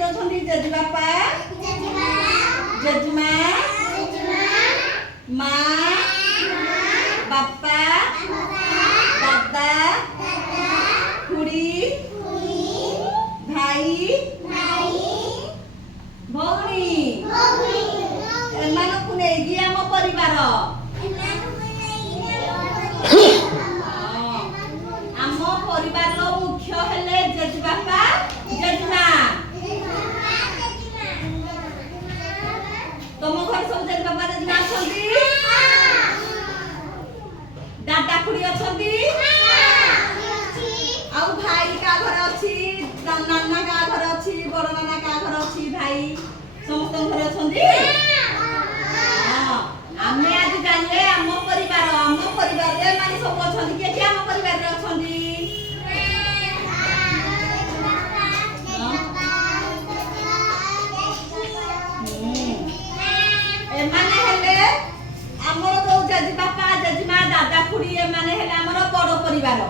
किए अछंती जेजेबापा जेजेमा माँ बापा दादा खुड़ी भाई भौणी एमानकु नेगी आम परिवार आम परिवार मुख्य हेले जेजेबापा जेजेमा तुम घर सब जेजेबापा जेजेमा अछंती दादा खुड़ी अछंती आउ भाई का घर अछि नाना का घर अछि बड़ नाना का घर अछि भाई समस्त घर अछंती आमे आज जानिले आम परिवार रे माने सब अछंती के के आम परिवार रे अछंती ए माने हेले हमर जो जेजेबापा जेजेमा दादा खुड़ी ए माने हेले हमर बड़ परिवार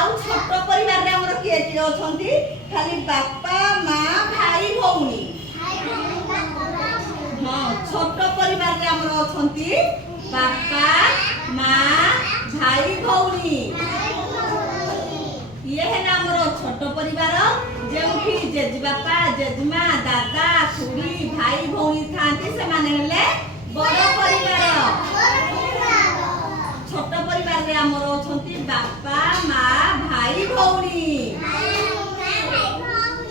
आउ छोट परिवार रे हमर के के अछंती खाली बापा माँ भाई भौणी हां छोट परिवार रे हमर अछंती बापा माँ भाई भौणी ये है हमर छोट परिवार जेउठी जेजेबापा जेजेमा दादा खुड़ी भाई भौणी थांती से माने हेले बड़ परिवार छोट परिवार रे हमर अछंती बापा माँ भाई भौणी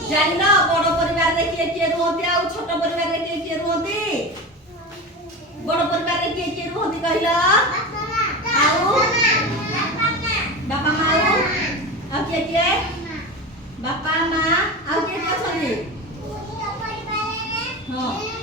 जानिना बड़ परिवार रे के रुहंती आ छोट परिवार रे के रुहंती बड़ परिवार रे के रुहंती कहिला आउ बापा माँ आ के बापा माँ आ के अछंती हां